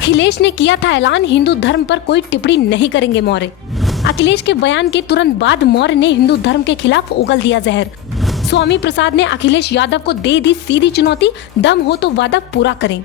अखिलेश ने किया था ऐलान, हिंदू धर्म पर कोई टिप्पणी नहीं करेंगे मौर्य। अखिलेश के बयान के तुरंत बाद मौर्य ने हिंदू धर्म के खिलाफ उगल दिया जहर। स्वामी प्रसाद ने अखिलेश यादव को दे दी सीधी चुनौती, दम हो तो वादा पूरा करें।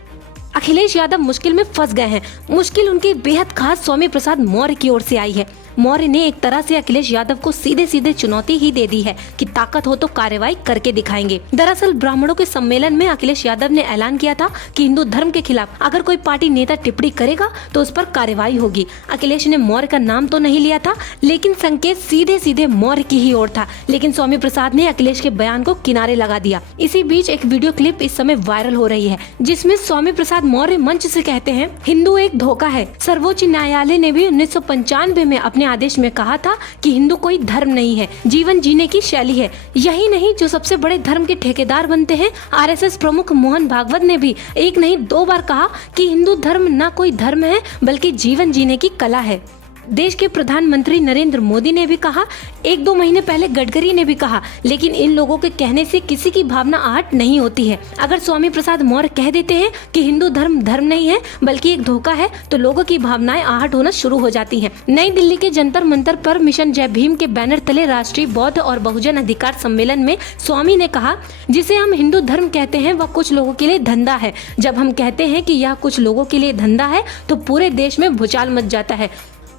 अखिलेश यादव मुश्किल में फंस गए हैं। मुश्किल उनके बेहद खास स्वामी प्रसाद मौर्य की ओर से आई है। मौर्य ने एक तरह से अखिलेश यादव को सीधे सीधे चुनौती ही दे दी है कि ताकत हो तो कार्रवाई करके दिखाएंगे। दरअसल ब्राह्मणों के सम्मेलन में अखिलेश यादव ने ऐलान किया था कि हिंदू धर्म के खिलाफ अगर कोई पार्टी नेता टिप्पणी करेगा तो उस पर कार्रवाई होगी। अखिलेश ने मौर्य का नाम तो नहीं लिया था, लेकिन संकेत सीधे सीधे मौर्य की ही ओर था। लेकिन स्वामी प्रसाद ने अखिलेश के बयान को किनारे लगा दिया। इसी बीच एक वीडियो क्लिप इस समय वायरल हो रही है, जिसमें स्वामी प्रसाद मौर्य मंच से कहते हैं, हिंदू एक धोखा है। सर्वोच्च न्यायालय ने भी 1995 में अपने आदेश में कहा था कि हिंदू कोई धर्म नहीं है, जीवन जीने की शैली है। यही नहीं, जो सबसे बड़े धर्म के ठेकेदार बनते हैं, आरएसएस प्रमुख मोहन भागवत ने भी एक नहीं 2 बार कहा कि हिंदू धर्म न कोई धर्म है बल्कि जीवन जीने की कला है। देश के प्रधानमंत्री नरेंद्र मोदी ने भी कहा, 1-2 महीने पहले गडकरी ने भी कहा, लेकिन इन लोगों के कहने से किसी की भावना आहट नहीं होती है। अगर स्वामी प्रसाद मौर्य कह देते हैं कि हिंदू धर्म धर्म नहीं है बल्कि एक धोखा है, तो लोगों की भावनाएं आहट होना शुरू हो जाती हैं। नई दिल्ली के जंतर मंतर पर मिशन जय भीम के बैनर तले राष्ट्रीय बौद्ध और बहुजन अधिकार सम्मेलन में स्वामी ने कहा, जिसे हम हिंदू धर्म कहते हैं वह कुछ लोगों के लिए धंधा है। जब हम कहते हैं कि यह कुछ लोगों के लिए धंधा है तो पूरे देश में भूचाल मच जाता है।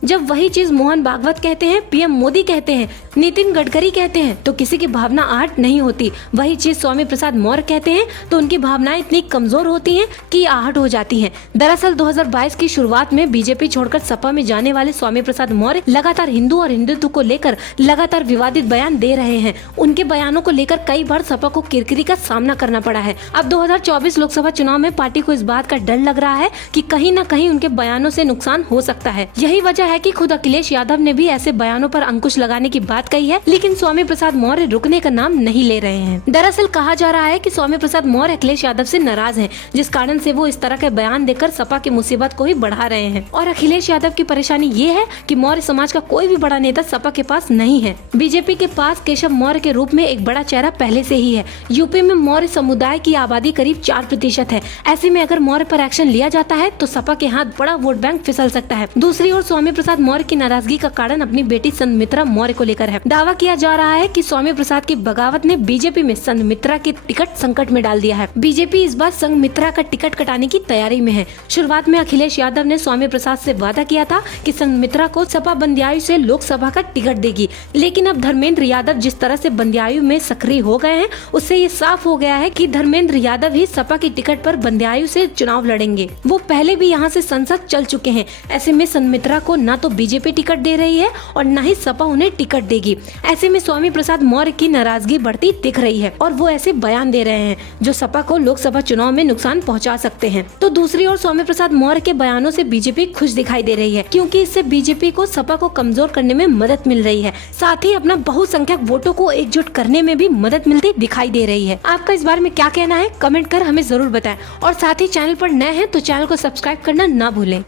जब वही चीज मोहन भागवत कहते हैं, पीएम मोदी कहते हैं, नितिन गडकरी कहते हैं, तो किसी की भावना आहट नहीं होती। वही चीज स्वामी प्रसाद मौर्य कहते हैं तो उनकी भावनाएं इतनी कमजोर होती हैं कि आहट हो जाती हैं। दरअसल 2022 की शुरुआत में बीजेपी छोड़कर सपा में जाने वाले स्वामी प्रसाद मौर्य लगातार हिंदू और हिंदुत्व को लेकर लगातार विवादित बयान दे रहे हैं। उनके बयानों को लेकर कई बार सपा को किरकिरी का सामना करना पड़ा है। अब 2024 लोकसभा चुनाव में पार्टी को इस बात का डर लग रहा है कि कहीं न कहीं उनके बयानों से नुकसान हो सकता है। यही वजह है कि खुद अखिलेश यादव ने भी ऐसे बयानों पर अंकुश लगाने की बात कही है, लेकिन स्वामी प्रसाद मौर्य रुकने का नाम नहीं ले रहे हैं। दरअसल कहा जा रहा है कि स्वामी प्रसाद मौर्य अखिलेश यादव से नाराज हैं, जिस कारण से वो इस तरह के बयान देकर सपा की मुसीबत को ही बढ़ा रहे हैं। और अखिलेश यादव की परेशानी ये है कि मौर्य समाज का कोई भी बड़ा नेता सपा के पास नहीं है। बीजेपी के पास केशव मौर्य के रूप में एक बड़ा चेहरा पहले से ही है। यूपी में मौर्य समुदाय की आबादी करीब 4% है। ऐसे में अगर मौर्य पर एक्शन लिया जाता है तो सपा के हाथ बड़ा वोट बैंक फिसल सकता है। दूसरी ओर स्वामी प्रसाद मौर्य की नाराजगी का कारण अपनी बेटी संघमित्रा मौर्य को लेकर है। दावा किया जा रहा है कि स्वामी प्रसाद की बगावत ने बीजेपी में संघमित्रा की टिकट संकट में डाल दिया है। बीजेपी इस बार संघमित्रा का टिकट कटाने की तैयारी में है। शुरुआत में अखिलेश यादव ने स्वामी प्रसाद से वादा किया था कि संघमित्रा को सपा बंदियायु से लोकसभा का टिकट देगी, लेकिन अब धर्मेंद्र यादव जिस तरह से बंदियायु में सक्रिय हो गए हैं, उससे ये साफ हो गया है कि धर्मेंद्र यादव ही सपा की टिकट पर बंदियायु से चुनाव लड़ेंगे। वो पहले भी यहाँ से संसद चल चुके हैं। ऐसे में संघमित्रा को न तो बीजेपी टिकट दे रही है और न ही सपा उन्हें टिकट देगी। ऐसे में स्वामी प्रसाद मौर्य की नाराजगी बढ़ती दिख रही है और वो ऐसे बयान दे रहे हैं जो सपा को लोकसभा चुनाव में नुकसान पहुंचा सकते हैं। तो दूसरी ओर स्वामी प्रसाद मौर्य के बयानों से बीजेपी खुश दिखाई दे रही है, क्योंकि इससे बीजेपी को सपा को कमजोर करने में मदद मिल रही है। साथ ही अपना बहुसंख्यक वोटों को एकजुट करने में भी मदद मिलती दिखाई दे रही है। आपका इस बारे में क्या कहना है, कमेंट कर हमें जरूर बताएं और साथ ही चैनल पर नए हैं तो चैनल को सब्सक्राइब करना ना भूलें।